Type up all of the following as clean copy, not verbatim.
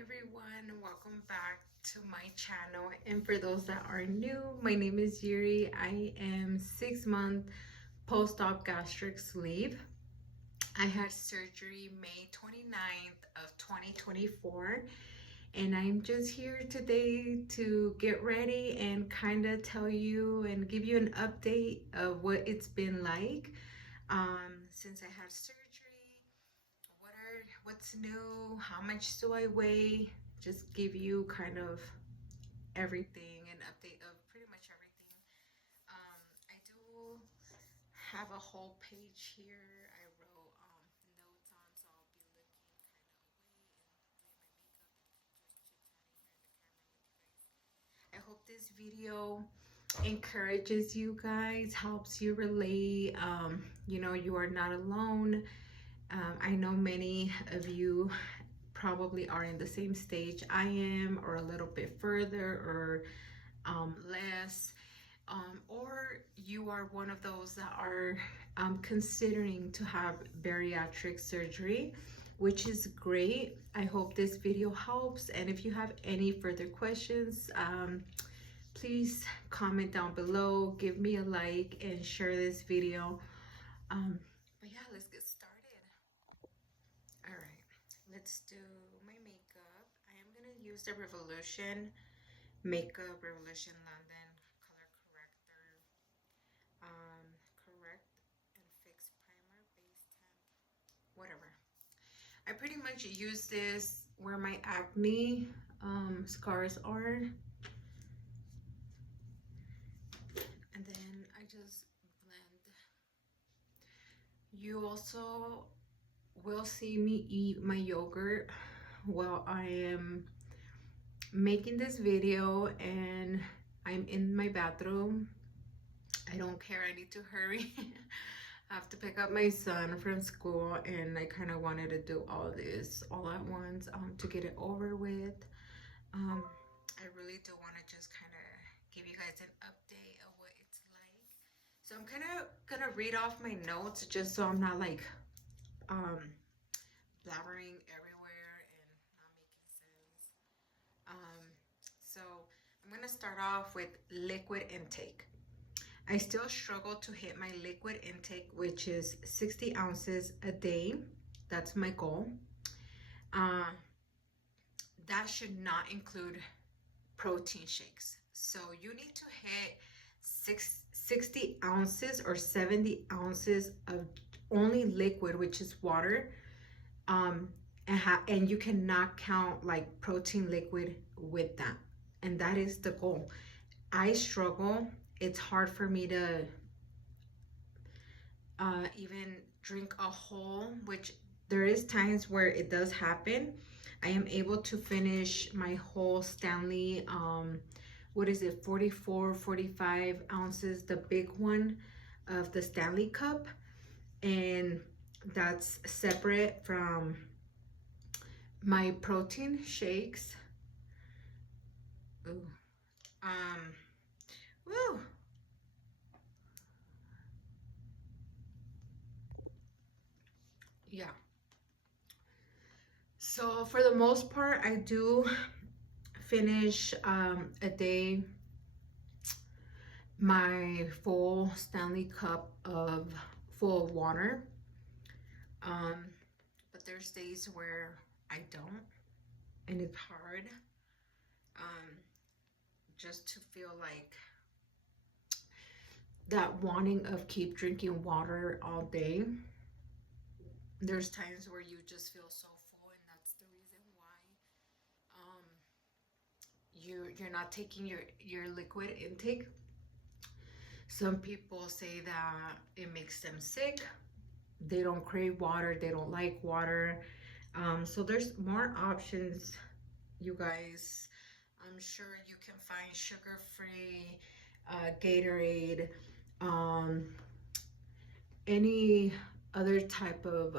Everyone, welcome back to my channel. And for those that are new, my name is Yuri. I am 6 month post-op gastric sleeve. I had surgery May 29th of 2024, and I'm just here today to get ready and kind of tell you and give you an update of what it's been like since I had surgery. What's new, how much do I weigh, just give you kind of everything, an update of pretty much everything. I do have a whole page here I wrote notes on, so I'll be looking kind of away and doing my makeup and just chit-chatting here in the camera with you guys. I hope this video encourages you guys, helps you relate. You are not alone. I know many of you probably are in the same stage I am, or a little bit further, or less, or you are one of those that are considering to have bariatric surgery, which is great. I hope this video helps, and if you have any further questions, please comment down below, give me a like, and share this video. But yeah, let's get started. All right, let's do my makeup. I am gonna use the Revolution Makeup Revolution London Color Corrector, Correct and Fix Primer Base Temp, whatever. I pretty much use this where my acne scars are, and then I just blend. You also will see me eat my yogurt while I am making this video, and I'm in my bathroom. I don't care, I need to hurry. I have to pick up my son from school, and I kind of wanted to do all this all at once to get it over with. I really do want to just kind of give you guys an update of what it's like. So I'm kind of gonna read off my notes just so I'm not like blabbering everywhere and not making sense. So I'm gonna start off with liquid intake. I still struggle to hit my liquid intake, which is 60 ounces a day. That's my goal. That should not include protein shakes. So you need to hit 60 ounces or 70 ounces of only liquid, which is water. And you cannot count like protein liquid with that. And that is the goal. I struggle. It's hard for me to even drink a whole, which there is times where it does happen. I am able to finish my whole Stanley, what is it, 44, 45 ounces, the big one of the Stanley cup. And that's separate from my protein shakes. Ooh. Woo. Yeah. So for the most part, I do finish a day my full Stanley cup full of water. But there's days where I don't, and it's hard just to feel like that wanting of keep drinking water all day. There's times where you just feel so full, and that's the reason why you're not taking your liquid intake. Some people say that it makes them sick. They don't crave water, they don't like water. So there's more options, you guys. I'm sure you can find sugar-free Gatorade, any other type of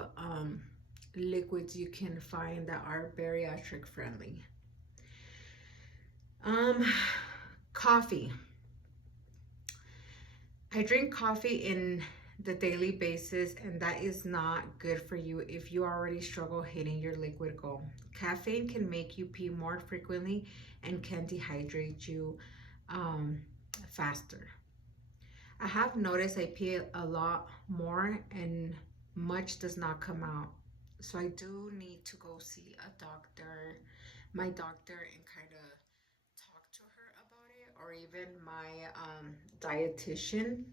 liquids you can find that are bariatric friendly. Coffee. I drink coffee in the daily basis, and that is not good for you if you already struggle hitting your liquid goal. Caffeine can make you pee more frequently and can dehydrate you um, faster. I have noticed I pee a lot more and much does not come out. So I do need to go see a doctor, my doctor, and kind of talk to her about it, or even my dietitian.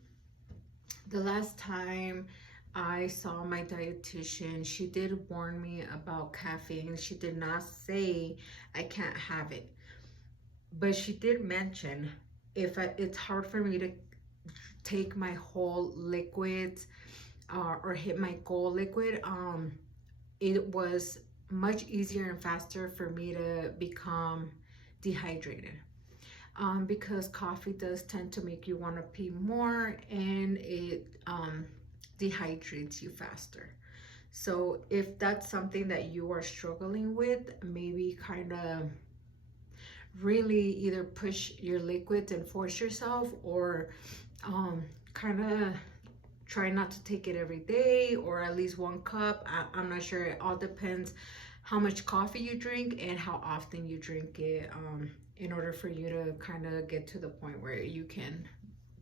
The last time I saw my dietitian, she did warn me about caffeine. She did not say I can't have it, but she did mention if it's hard for me to take my whole liquids or hit my goal liquid, it was much easier and faster for me to become dehydrated. Because coffee does tend to make you want to pee more, and it dehydrates you faster. So if that's something that you are struggling with, maybe kind of really either push your liquids and force yourself, or kind of try not to take it every day, or at least 1 cup. I'm not sure. It all depends how much coffee you drink and how often you drink it, in order for you to kind of get to the point where you can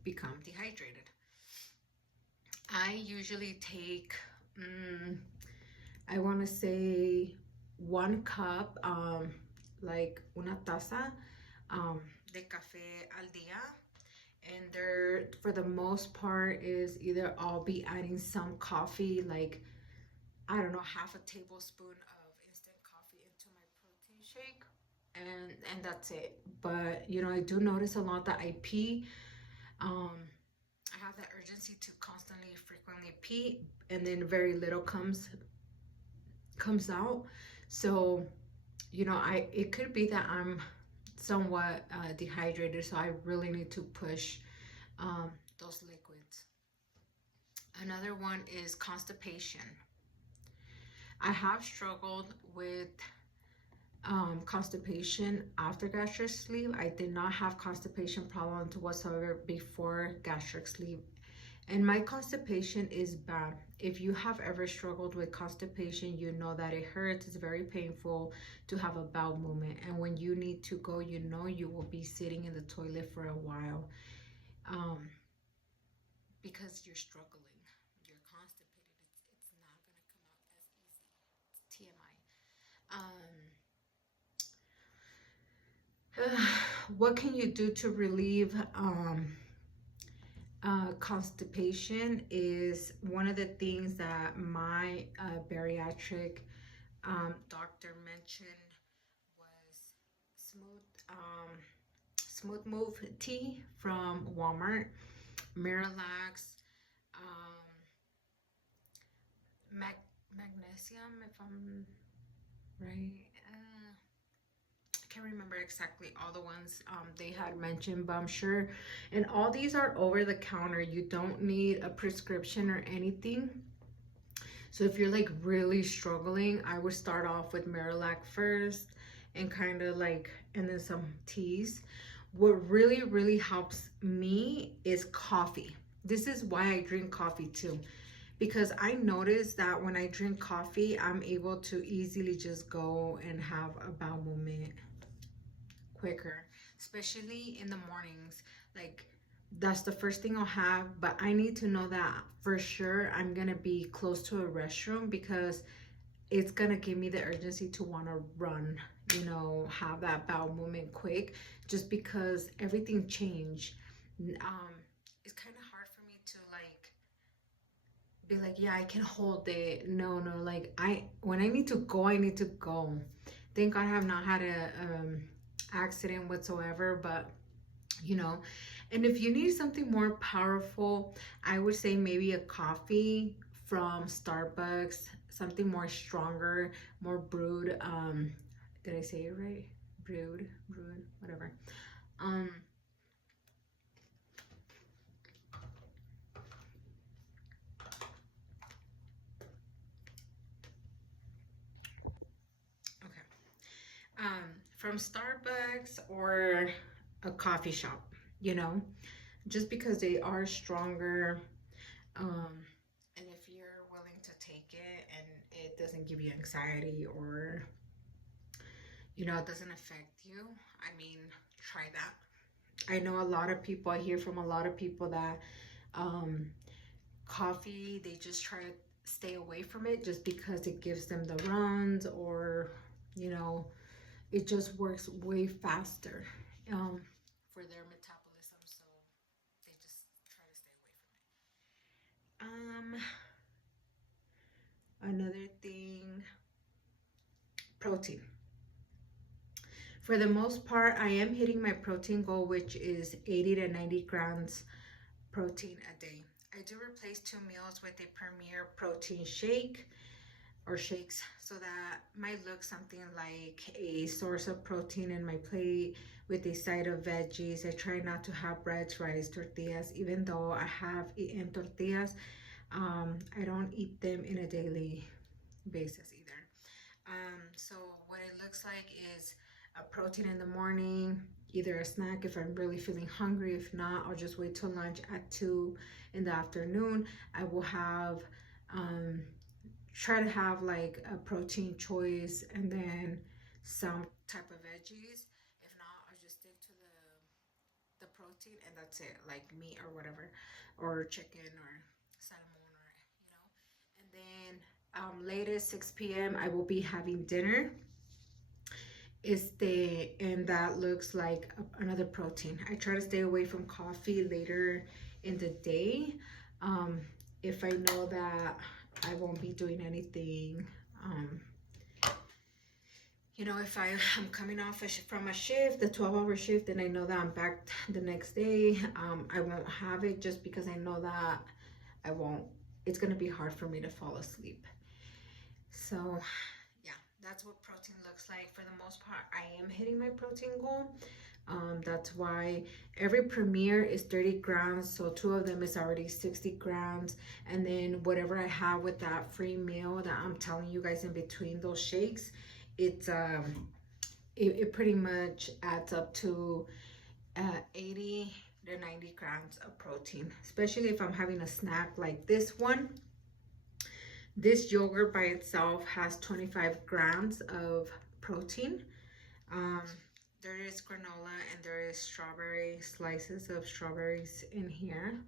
become dehydrated. I usually take, I want to say 1 cup, like una taza de café al día. And there, for the most part, is either I'll be adding some coffee, like, I don't know, half a tablespoon of instant coffee into my protein shake, and that's it. But I do notice a lot that I pee. Um, I have that urgency to constantly, frequently pee, and then very little comes out. So, I it could be that I'm somewhat dehydrated, so I really need to push those liquids. Another one is constipation. I have struggled with constipation after gastric sleeve. I did not have constipation problems whatsoever before gastric sleeve. And my constipation is bad. If you have ever struggled with constipation, you know that it hurts. It's very painful to have a bowel movement. And when you need to go, you will be sitting in the toilet for a while, because you're struggling. You're constipated. It's not going to come out as easy. It's TMI. What can you do to relieve constipation is one of the things that my bariatric doctor mentioned was smooth smooth move tea from Walmart, Miralax, um, magnesium, if I'm right. I can't remember exactly all the ones they had mentioned, but I'm sure. And all these are over the counter. You don't need a prescription or anything. So if you're like really struggling, I would start off with Marilac first, and kind of like, and then some teas. What really, really helps me is coffee. This is why I drink coffee too, because I notice that when I drink coffee, I'm able to easily just go and have a bowel movement quicker, especially in the mornings. Like, that's the first thing I'll have, but I need to know that for sure I'm gonna be close to a restroom, because it's gonna give me the urgency to want to run, have that bowel movement quick, just because everything changed. It's kind of hard for me to like be like, yeah, I can hold it. No, no, like, when I need to go, I need to go. Thank God I have not had a accident whatsoever, but and if you need something more powerful, I would say maybe a coffee from Starbucks, something more stronger, more brewed. Did I say it right? Brewed, whatever. Um, okay. From Starbucks or a coffee shop, just because they are stronger. Um, and if you're willing to take it and it doesn't give you anxiety, or it doesn't affect you, I mean, try that. I know a lot of people, I hear from a lot of people that um, coffee, they just try to stay away from it just because it gives them the runs, or you know it just works way faster um, for their metabolism, so they just try to stay away from it. Another thing, protein. For the most part, I am hitting my protein goal, which is 80 to 90 grams protein a day. I do replace 2 meals with a Premier protein shake or shakes, so that might look something like a source of protein in my plate with a side of veggies. I try not to have breads, rice, tortillas, even though I have eaten tortillas. I don't eat them in a daily basis either. So what it looks like is a protein in the morning, either a snack if I'm really feeling hungry. If not, I'll just wait till lunch at 2 in the afternoon. I will have um, try to have like a protein choice and then some type of veggies. If not, I'll just stick to the protein and that's it, like meat or whatever, or chicken or salmon, or and then latest 6 p.m. I will be having dinner. And that looks like another protein. I try to stay away from coffee later in the day. Um, if I know that I won't be doing anything, um, if I'm coming off from a shift, the 12-hour shift, and I know that I'm back the next day, I won't have it just because I know that I won't, it's going to be hard for me to fall asleep. So yeah, that's what protein looks like. For the most part, I am hitting my protein goal. That's why every Premier is 30 grams, so 2 of them is already 60 grams. And then whatever I have with that free meal that I'm telling you guys in between those shakes, it's it pretty much adds up to 80 to 90 grams of protein, especially if I'm having a snack like this one. This yogurt by itself has 25 grams of protein. Um, there is granola and there is strawberry slices of strawberries in here.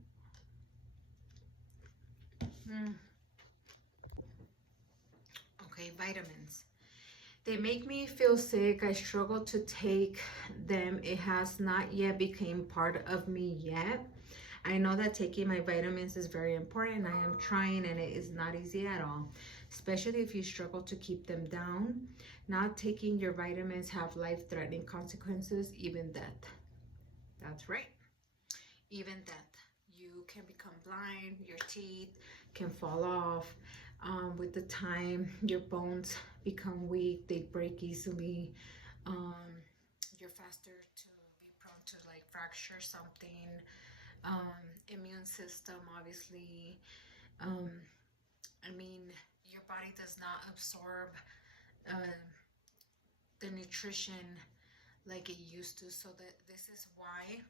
Okay, vitamins. They make me feel sick. I struggle to take them. It has not yet become part of me yet. I know that taking my vitamins is very important. I am trying, and it is not easy at all, especially if you struggle to keep them down. Not taking your vitamins have life-threatening consequences, even death. That's right, even death. You can become blind, your teeth can fall off. With the time, your bones become weak, they break easily. Um, you're faster to be prone to like fracture something. Immune system, obviously. Um, I mean, your body does not absorb uh, the nutrition like it used to. So that this is why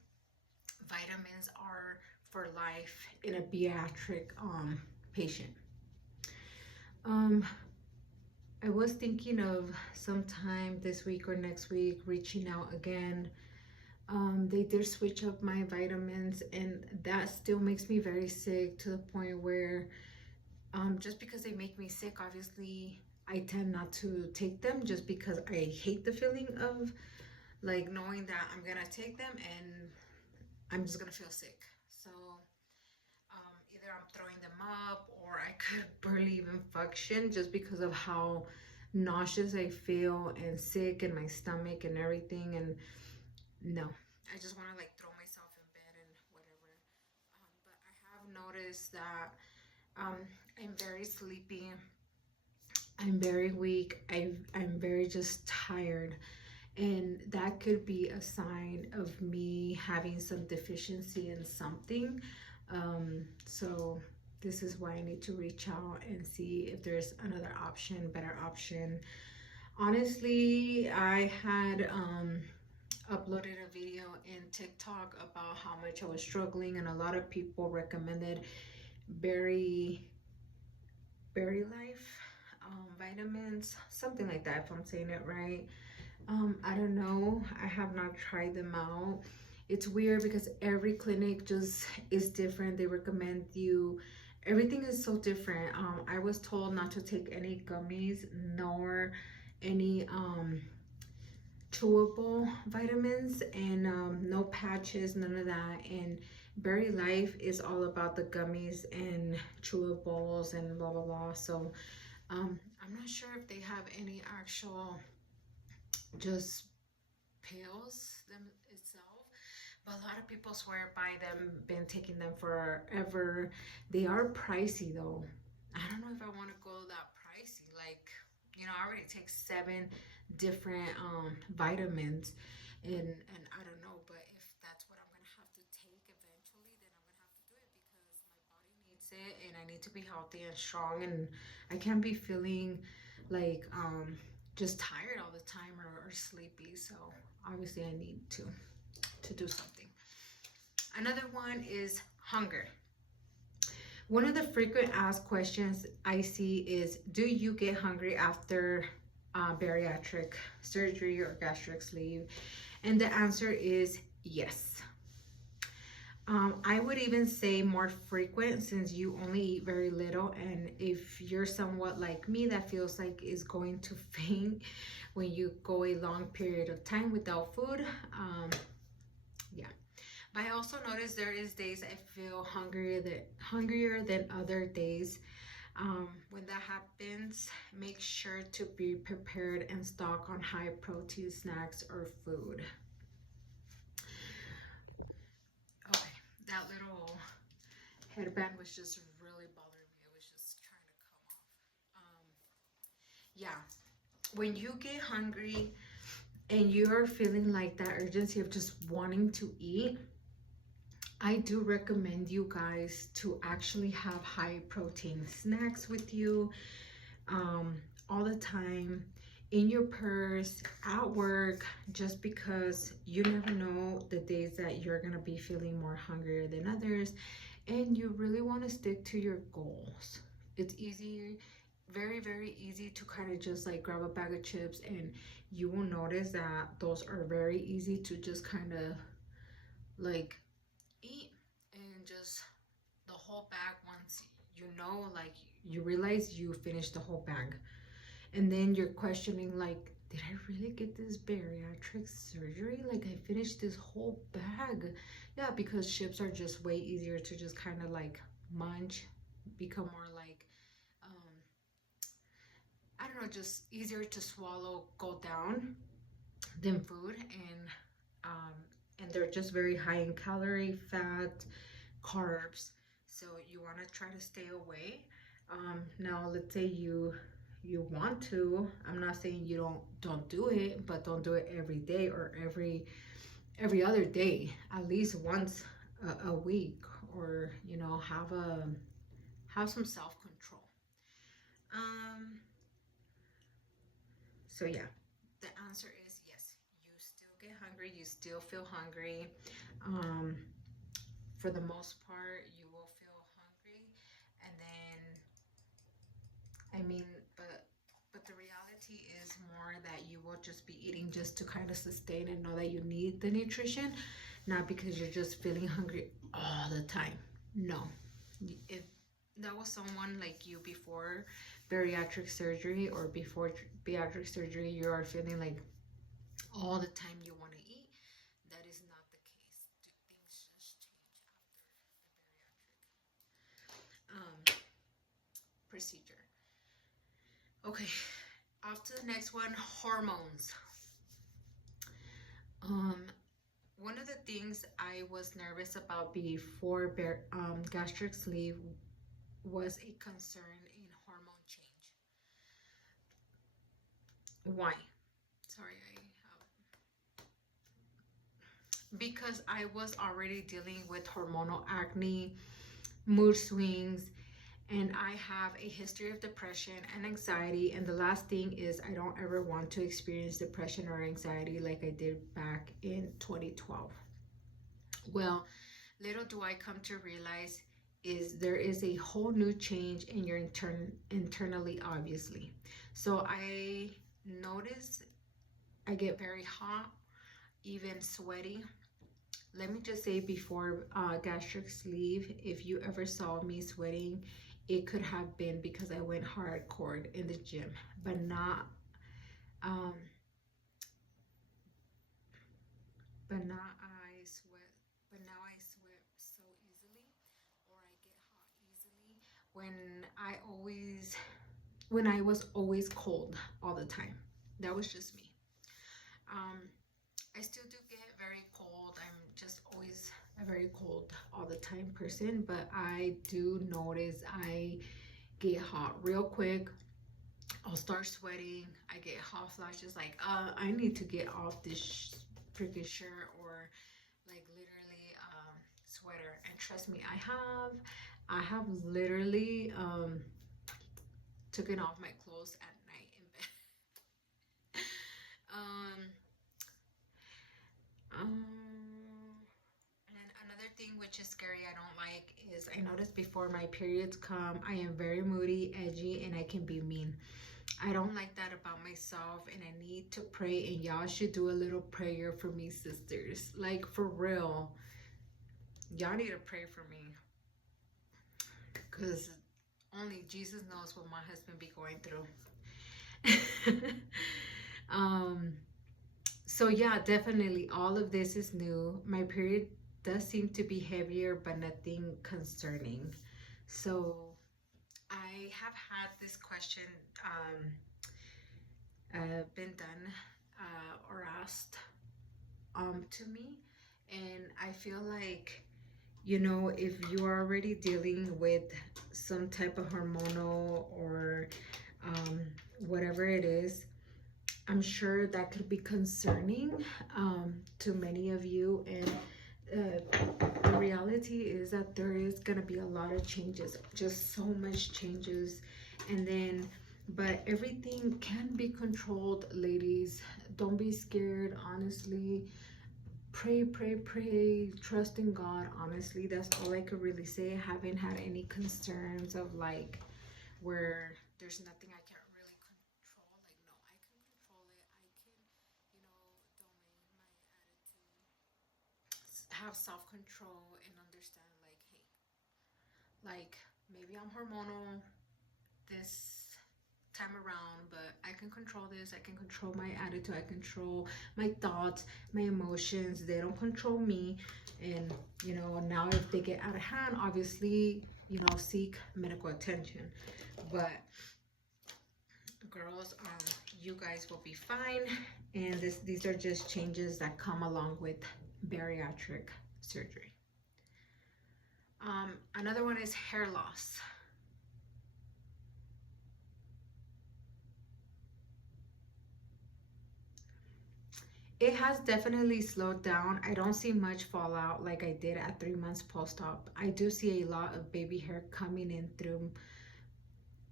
vitamins are for life in a pediatric patient. Um, I was thinking of sometime this week or next week reaching out again. They did switch up my vitamins, and that still makes me very sick, to the point where just because they make me sick, obviously I tend not to take them, just because I hate the feeling of like knowing that I'm gonna take them and I'm just gonna feel sick. So either I'm throwing them up, or I could barely even function just because of how nauseous I feel and sick in my stomach and everything. And no, I just want to like throw myself in bed and whatever. But I have noticed that um, I'm very sleepy. I'm very weak. I'm very just tired. And that could be a sign of me having some deficiency in something. So this is why I need to reach out and see if there's another option, better option. Honestly, I had uploaded a video in TikTok about how much I was struggling, and a lot of people recommended berry life vitamins, something like that, if I'm saying it right. I don't know, I have not tried them out. It's weird because every clinic just is different. They recommend you, everything is so different. I was told not to take any gummies nor any chewable vitamins, and no patches, none of that. And Berry Life is all about the gummies and chewables and blah blah blah. So I'm not sure if they have any actual just pills them itself, but a lot of people swear by them, been taking them forever. They are pricey though. I don't know if I want to go that pricey. Like, I already take 7 different vitamins, and I don't know, but if that's what I'm gonna have to take eventually, then I'm gonna have to do it because my body needs it, and I need to be healthy and strong, and I can't be feeling like just tired all the time, or sleepy. So obviously I need to do something. Another one is hunger. One of the frequent asked questions I see is, do you get hungry after bariatric surgery or gastric sleeve? And the answer is yes. I would even say more frequent, since you only eat very little, and if you're somewhat like me that feels like is going to faint when you go a long period of time without food, yeah. But I also notice there is days I feel hungrier than other days. When that happens, make sure to be prepared and stock on high protein snacks or food. Okay, that little headband was just really bothering me. It was just trying to come off. Yeah, when you get hungry and you're feeling like that urgency of just wanting to eat, I do recommend you guys to actually have high protein snacks with you all the time, in your purse, at work, just because you never know the days that you're gonna be feeling more hungrier than others, and you really want to stick to your goals. It's easy, very, very easy to kind of just like grab a bag of chips, and you will notice that those are very easy to just kind of like eat, and just the whole bag, once like you realize you finished the whole bag, and then you're questioning like, did I really get this bariatric surgery? Like, I finished this whole bag. Yeah, because chips are just way easier to just kind of like munch, become more like I don't know, just easier to swallow, go down than food. And they're just very high in calorie, fat, carbs. So you want to try to stay away. Now let's say you want to, I'm not saying you don't do it, but don't do it every day or every other day, at least once a week, or have some self-control. So yeah, the answer is yes. You still get hungry, you still feel hungry. um for the most part, you will feel hungry, and then I mean, but the reality is more that you will just be eating just to kind of sustain and know that you need the nutrition, not because you're just feeling hungry all the time. No. If that was someone like you before bariatric surgery, or before bariatric surgery, you are feeling like all the time you want to eat, that is not the case. Things just change after the bariatric procedure. Okay, off to the next one, hormones. Um, One of the things I was nervous about before gastric sleeve was a concern in hormone change. Why? Sorry, because I was already dealing with hormonal acne, mood swings, and I have a history of depression and anxiety. And the last thing is, I don't ever want to experience depression or anxiety like I did back in 2012. Well, little do I come to realize, is there is a whole new change in your internally, obviously. So I notice I get very hot, even sweaty. Let me just say before gastric sleeve, if you ever saw me sweating, it could have been because I went hardcore in the gym, but not um but not I sweat but now I sweat so easily, or I get hot easily when I was always cold all the time. That was just me. um I still do get very cold. I'm just always a very cold all the time person, but I do notice I get hot real quick. I'll start sweating. I get hot flashes like, I need to get off this freaking shirt, or like literally sweater. And trust me, I have literally taken off my clothes at night in bed. um, um, and another thing which is scary, I don't like, is I notice before my periods come, I am very moody, edgy, and I can be mean. I don't like that about myself, and I need to pray, and y'all should do a little prayer for me, sisters. Like, for real. Y'all need to pray for me, because only Jesus knows what my husband be going through. um, so yeah, definitely all of this is new. My period does seem to be heavier, but nothing concerning. So I have had this question been done or asked to me, and I feel like, you know, if you are already dealing with some type of hormonal or um, whatever it is, I'm sure that could be concerning to many of you. And the reality is that there is going to be a lot of changes, just so much changes. And then, but everything can be controlled, ladies. Don't be scared, honestly. Pray, pray, pray. Trust in God, honestly. That's all I could really say. I haven't had any concerns of like where there's nothing I can't really control. Like, no, I can control it. I can, you know, domain my attitude, have self-control, and understand like, hey, like maybe I'm hormonal this time around, but I can control this. I can control my attitude. I control my thoughts, my emotions. They don't control me. And you know, now if they get out of hand, obviously, you know, seek medical attention. But girls, you guys will be fine. And these are just changes that come along with bariatric surgery. Another one is hair loss. It has definitely slowed down. I don't see much fallout like I did at 3 months post-op. I do see a lot of baby hair coming in through,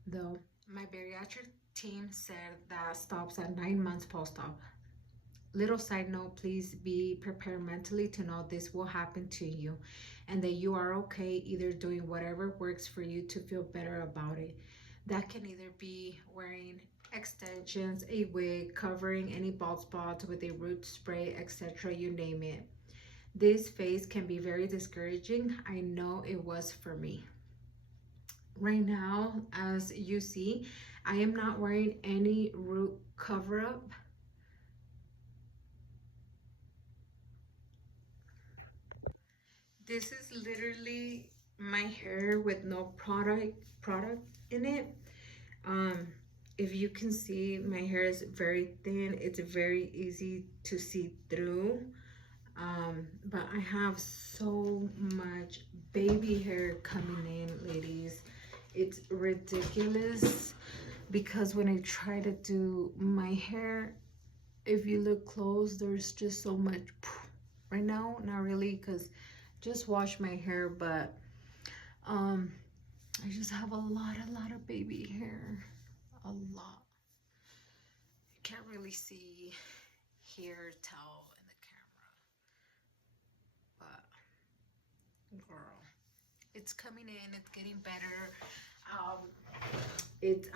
though. My bariatric team said that stops at 9 months post-op. Little side note, please be prepared mentally to know this will happen to you, and that you are okay either doing whatever works for you to feel better about it. That can either be wearing extensions, a wig, covering any bald spots with a root spray, etc., you name it. This phase can be very discouraging. I know it was for me. Right now, as you see, I am not wearing any root cover up. This is literally my hair with no product in it. Um, if you can see, my hair is very thin. It's very easy to see through. But I have so much baby hair coming in, ladies. It's ridiculous, because when I try to do my hair, if you look close, there's just so much. Right now, not really, because just wash my hair, but I just have a lot of baby hair. A lot. You can't really see here, tell in the camera, but girl, It's coming in, it's getting better.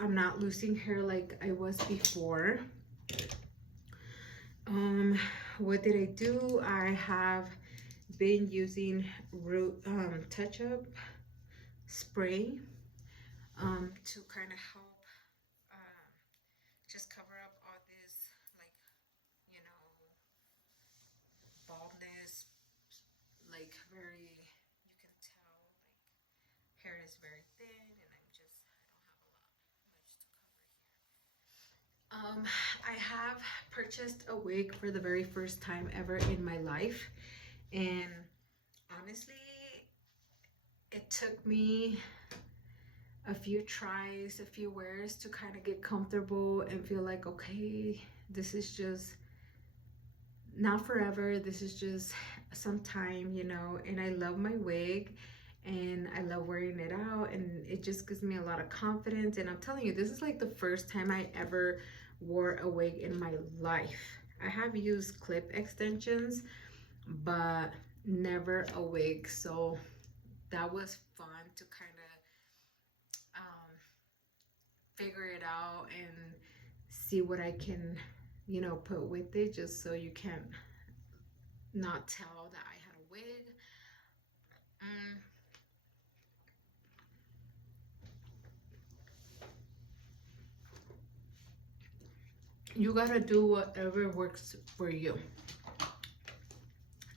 I'm not losing hair like I was before. What did I do? I have been using root touch up spray to kind of help just cover up all this, like, you know, baldness, like very, you can tell, like hair is very thin, and I don't have a lot much to cover here. I have purchased a wig for the very first time ever in my life, and honestly, it took me a few tries, a few wears to kind of get comfortable and feel like, okay, this is just not forever, this is just some time, you know. And I love my wig and I love wearing it out, and it just gives me a lot of confidence. And I'm telling you, this is like the first time I ever wore a wig in my life. I have used clip extensions, but never a wig, so that was fun to kind of figure it out and see what I can, you know, put with it, just so you can't not tell that I had a wig. You gotta do whatever works for you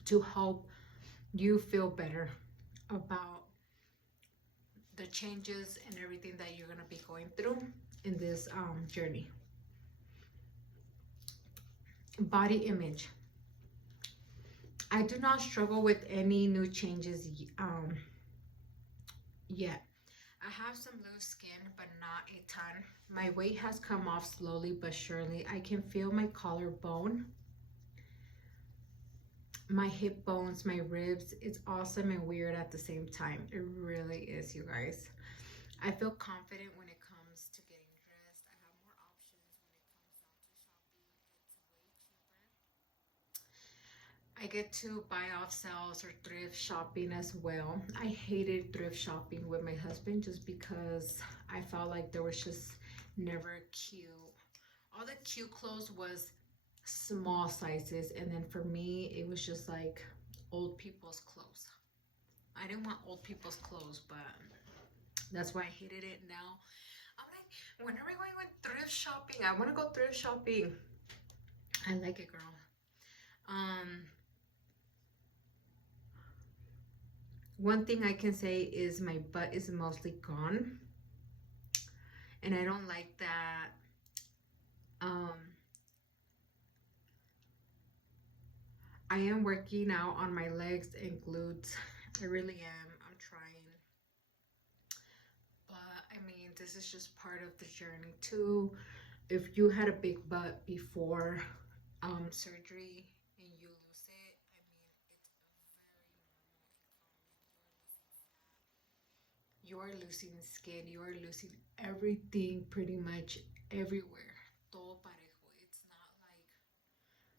to help you feel better about the changes and everything that you're gonna be going through in this journey. Body image. I do not struggle with any new changes yet. I have some loose skin, but not a ton. My weight has come off slowly but surely. I can feel my collarbone, my hip bones, my ribs. It's awesome and weird at the same time. It really is, you guys. I feel confident when it comes to getting dressed. I have more options when it comes down to shopping. It's way cheaper. I get to buy off sales or thrift shopping as well. I hated thrift shopping with my husband just because I felt like there was just never cute. All the cute clothes was small sizes, and then for me it was just like old people's clothes. I didn't want old people's clothes, but that's why I hated it. Now I'm like, when are we going with thrift shopping? I want to go thrift shopping. I like it, girl. One thing I can say is my butt is mostly gone, and I don't like that. I am working out on my legs and glutes. I really am. I'm trying. But I mean, this is just part of the journey too. If you had a big butt before surgery and you lose it, I mean, it's very normal and common. You're losing skin, you're losing everything pretty much everywhere. Todo parejo. It's not like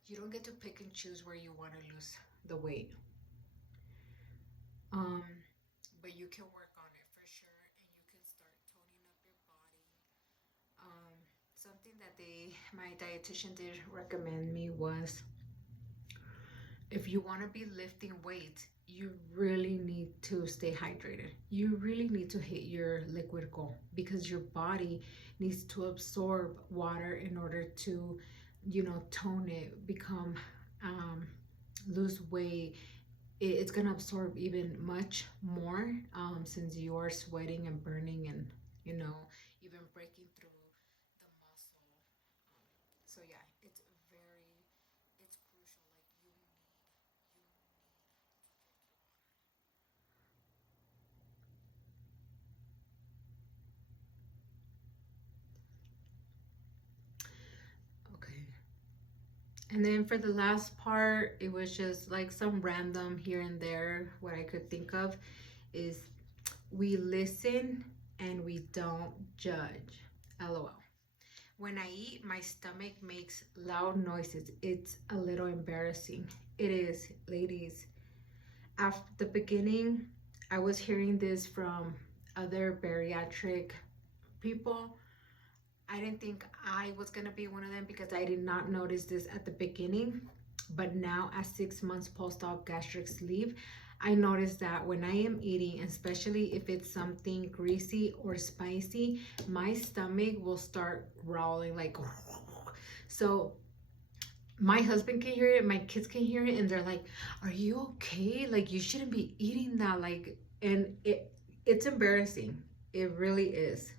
you don't get to pick and choose where you want to lose the weight. But you can work on it for sure, and you can start toning up your body. Something that my dietitian did recommend me was, if you want to be lifting weights, you really need to stay hydrated. You really need to hit your liquid goal, because your body needs to absorb water in order to, you know, tone it, become, lose weight. It's gonna absorb even much more, since you are sweating and burning and, you know, even breaking through the muscle. So yeah, it's crucial. Like you need to drink your water. Okay. And then for the last part, it was just like some random here and there. What I could think of is, we listen and we don't judge. LOL. When I eat, my stomach makes loud noises. It's a little embarrassing. It is, ladies. At the beginning, I was hearing this from other bariatric people. I didn't think I was gonna be one of them because I did not notice this at the beginning. But now at 6 months post-op gastric sleeve, I noticed that when I am eating, especially if it's something greasy or spicy, my stomach will start growling like so my husband can hear it, my kids can hear it, and they're like, "Are you okay? Like you shouldn't be eating that." Like, and it's embarrassing. It really is.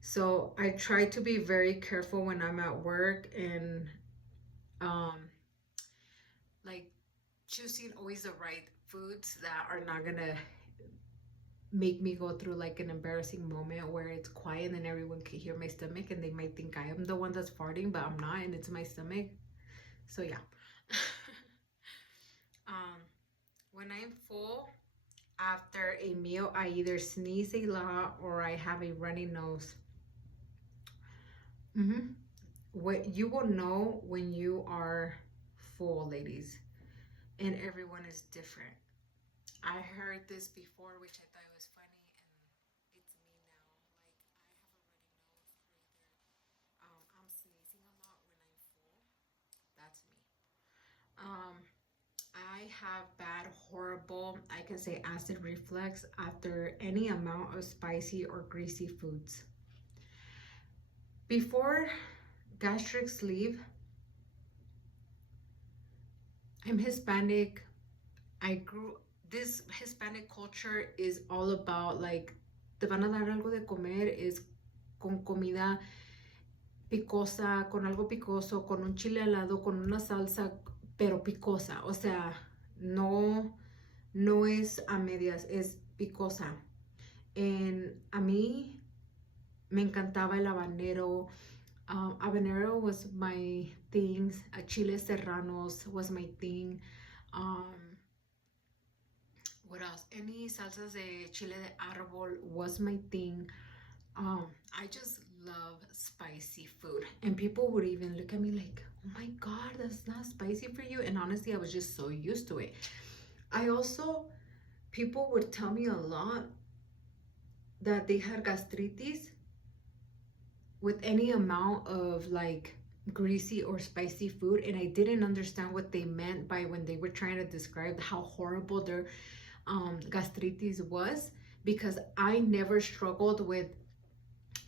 So I try to be very careful when I'm at work and um like choosing always the right foods that are not gonna make me go through like an embarrassing moment where it's quiet and everyone can hear my stomach and they might think I am the one that's farting, but I'm not, and it's my stomach. So yeah. um when I'm full after a meal, I either sneeze a lot or I have a runny nose. What you will know when you are full, ladies, and everyone is different. I heard this before, which I thought was funny, and it's me now. Like I have a runny nose, or either I'm sneezing a lot when I'm full. That's me. Um, I have bad, horrible, I can say acid reflux after any amount of spicy or greasy foods. Before gastric sleeve, I'm Hispanic. I grew this Hispanic culture is all about like te van a dar algo de comer es con comida picosa, con algo picoso, con un chile al lado, con una salsa, pero picosa. O sea, no es a medias, es picosa. A mí me encantaba el habanero. Habanero was my thing. Chile serranos was my thing. Um, what else? Any salsas de chile de árbol was my thing. I just love spicy food. And people would even look at me like, oh my God, that's not spicy for you. And honestly, I was just so used to it. I also, people would tell me a lot that they had gastritis with any amount of like greasy or spicy food. And I didn't understand what they meant by when they were trying to describe how horrible their gastritis was, because I never struggled with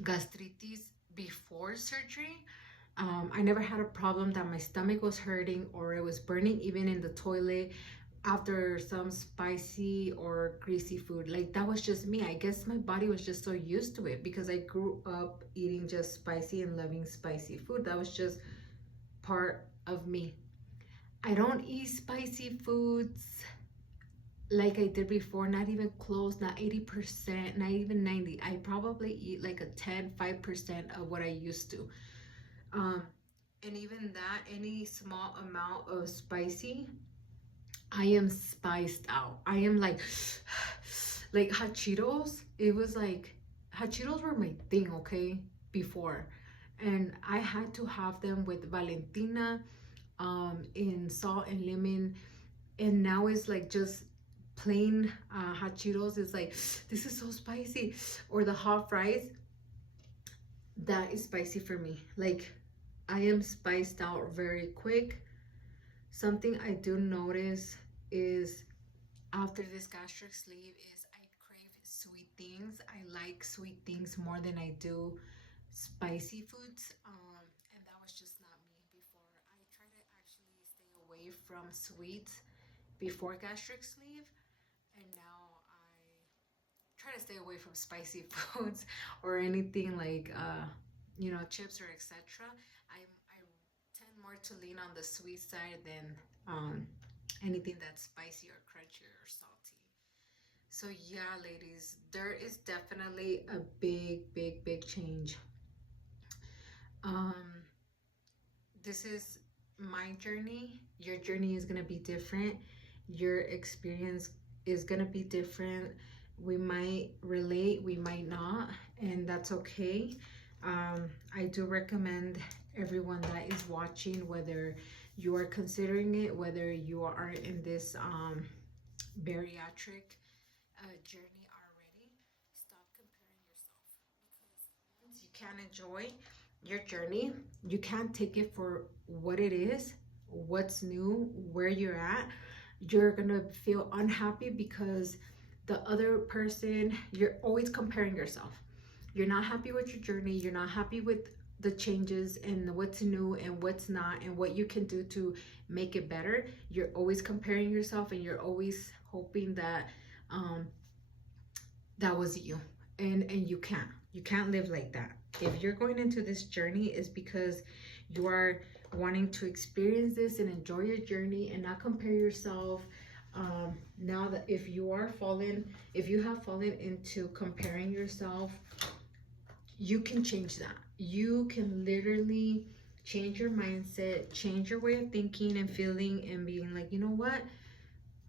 gastritis before surgery. I never had a problem that my stomach was hurting or it was burning even in the toilet after some spicy or greasy food. Like that was just me. I guess my body was just so used to it because I grew up eating just spicy and loving spicy food. That was just part of me. I don't eat spicy foods like I did before, not even close, not 80%, not even 90. I probably eat like a 5% of what I used to. Um, and even that, any small amount of spicy, I am spiced out. I am like hot Cheetos. It was like, hot Cheetos were my thing, okay, before. And I had to have them with Valentina, in salt and lemon. And now it's like just plain hot Cheetos. Is like, this is so spicy. Or the hot fries, that is spicy for me. Like I am spiced out very quick. Something I do notice is after this gastric sleeve is I crave sweet things. I like sweet things more than I do spicy foods. And that was just not me before. I try to actually stay away from sweets before gastric sleeve, and now I try to stay away from spicy foods or anything like chips or etc. I tend more to lean on the sweet side than anything that's spicy or crunchy or salty. So yeah, ladies, there is definitely a big change. Um, this is my journey. Your journey is gonna be different. Your experience is gonna be different. We might relate, we might not, and that's okay. I do recommend everyone that is watching, whether you are considering it, whether you are in this bariatric journey already, stop comparing yourself, because once you can't enjoy your journey, you can't take it for what it is, what's new, where you're at. You're gonna feel unhappy because the other person, you're always comparing yourself. You're not happy with your journey, you're not happy with the changes and what's new and what's not and what you can do to make it better. You're always comparing yourself and you're always hoping that um that was you, and you can't live like that. If you're going into this journey, is because you are wanting to experience this and enjoy your journey and not compare yourself. Now that if you have fallen into comparing yourself, you can change that. You can literally change your mindset, change your way of thinking and feeling, and being like, you know what,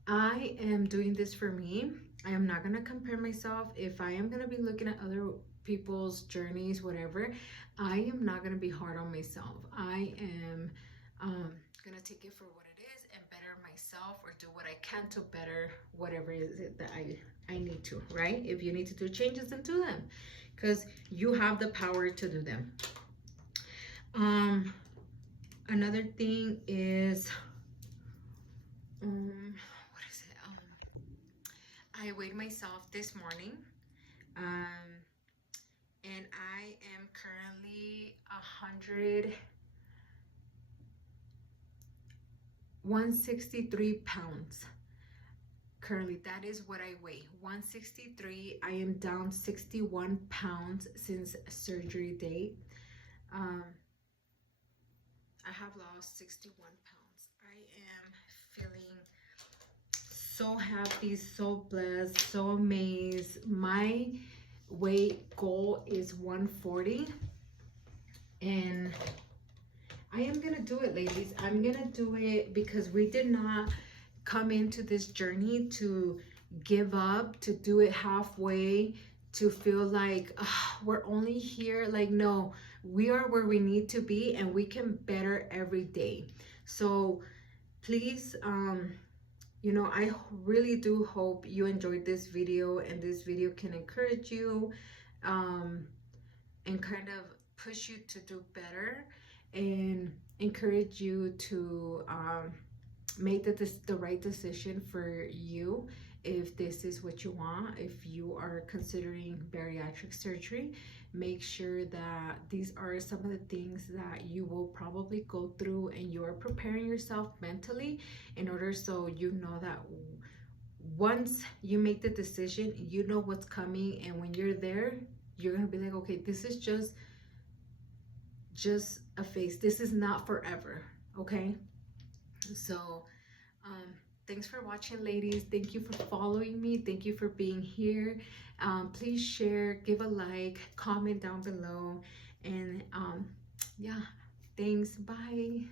I am doing this for me. I am not going to compare myself. If I am going to be looking at other people's journeys, whatever, I am not going to be hard on myself. I am going to take it for what it is and better myself, or do what I can to better whatever it is that I need to, right? If you need to do changes, then do them, because you have the power to do them. Another thing is, what is it? I weighed myself this morning, and I am currently 163 pounds. Currently, that is what I weigh, 163. I am down 61 pounds since surgery date. I have lost 61 pounds. I am feeling so happy, so blessed, so amazed. My weight goal is 140, and I am gonna do it, ladies. I'm gonna do it because we did not come into this journey to give up, to do it halfway, to feel like we're only here. Like, no, we are where we need to be, and we can better every day. So please, I really do hope you enjoyed this video, and this video can encourage you, and kind of push you to do better, and encourage you to make the right decision for you. If this is what you want, if you are considering bariatric surgery, make sure that these are some of the things that you will probably go through, and you are preparing yourself mentally in order, so you know that once you make the decision, you know what's coming, and when you're there, you're gonna be like, okay, this is just a phase. This is not forever. Okay, so thanks for watching, ladies. Thank you for following me. Thank you for being here. Please share, give a like, comment down below, and yeah, thanks. Bye.